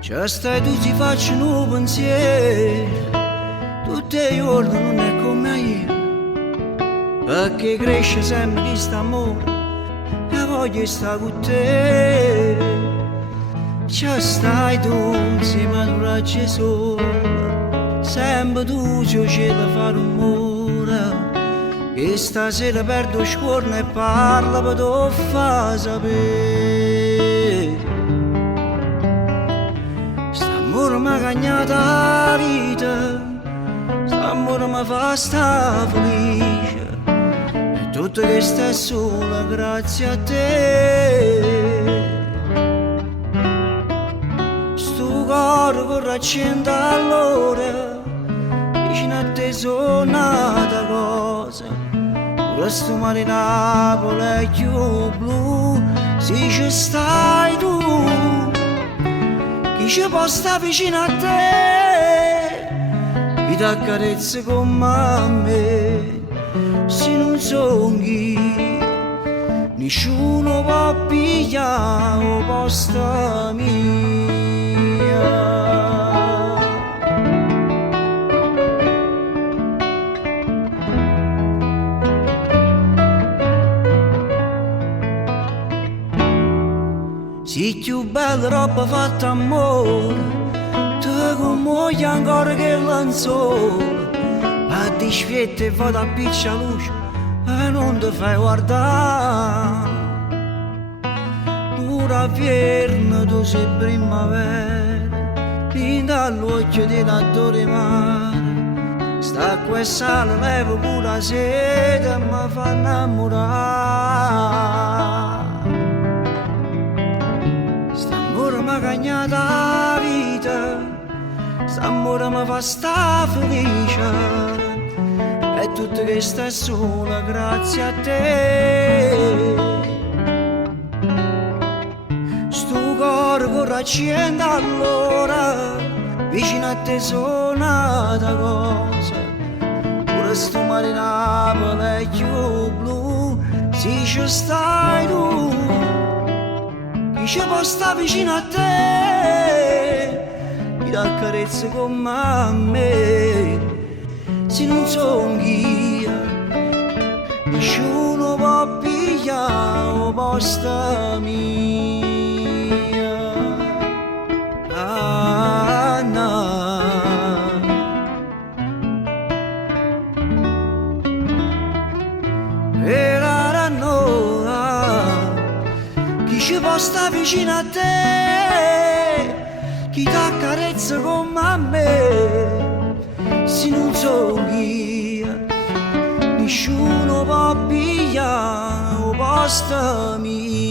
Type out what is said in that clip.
Ci stai tu ti faccio un pensiero, tutti i giorni non è come ieri, perché cresce sempre questo amore, e voglio stare con te. Ci stai tu insieme a un raggio sole, sempre tu ci cielo fa rumore, che stasera perdo scuola e parla per tu fa sapere. St'amore mi ha cagnato la vita, st'amore mi fa sta felice, e tutto che sta sola grazie a te. Sto cuore corre a 100 all'ora, vicino a te sono nata cosa, pure sto mare Napoli è più blu, se ci stai tu, chi ci può stare vicino a te, chi ti accarezza come a me, se non sono io, nessuno può pigliare il posto mio. Sì, più bella roba fatta amore, te commuovi ancora che lenzuola, a disfietta e vado a piccia luce e non ti fai guardare. Pure vierno tu sei primavera, linda all'occhio di l'attore mare, sta qua e sale, levo pure la sete e mi fa innamorare. St'amore mi ha cagnato la vita, st'amore mi fa sta felice, e tutto che sta sola grazie a te. Sto cuore corre a 100 all'ora, vicino a te sono nata cosa, pure sto mare Napoli è più blu, se ci stai tu, chi ci può stare vicino a te, chi ti accarezza come a me, se non sono io, nessuno può pigliare il posto mio. Ah, no. Era no, chi ci può stare vicino a te, chi ti accarezza come a me, se non sono io, nessuno può pigliare il posto mio.